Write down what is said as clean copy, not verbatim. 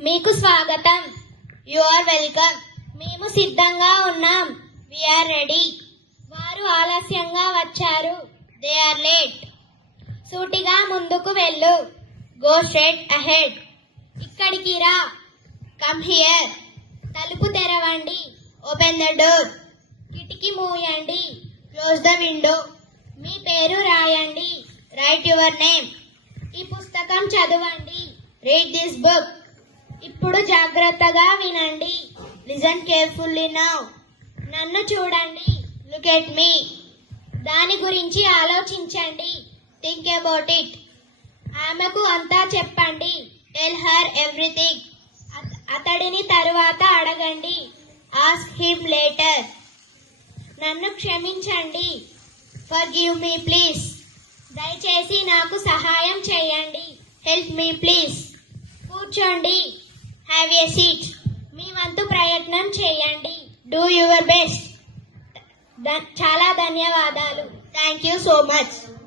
మీకు స్వాగతం. You are welcome. మేము సిద్ధంగా ఉన్నాం. We are ready. వారు ఆలస్యంగా వచ్చారు. They are late. సూటిగా ముందుకు వెళ్ళు. Go straight ahead. ఇక్కడికి రా. Come here. తలుపు తెరవండి. Open the door. కిటికీ మూయండి. Close the window. మీ పేరు రాయండి. Write your name. ఈ పుస్తకం చదవండి. Read this book. ఇప్పుడు జాగ్రత్తగా వినండి. Listen carefully now. నన్ను చూడండి. Look at me. దాని గురించి ఆలోచించండి. Think about it. ఆమెకు అంతా చెప్పండి. Tell her everything. అతడిని తరువాత అడగండి. Ask him later. నన్ను క్షమించండి. Forgive me please. దయచేసి నాకు సహాయం చేయండి. Help me please. కూర్చోండి. Have a seat. మీ వంతు ప్రయత్నం చేయండి. Do your best. చాలా ధన్యవాదాలు. Thank you so much.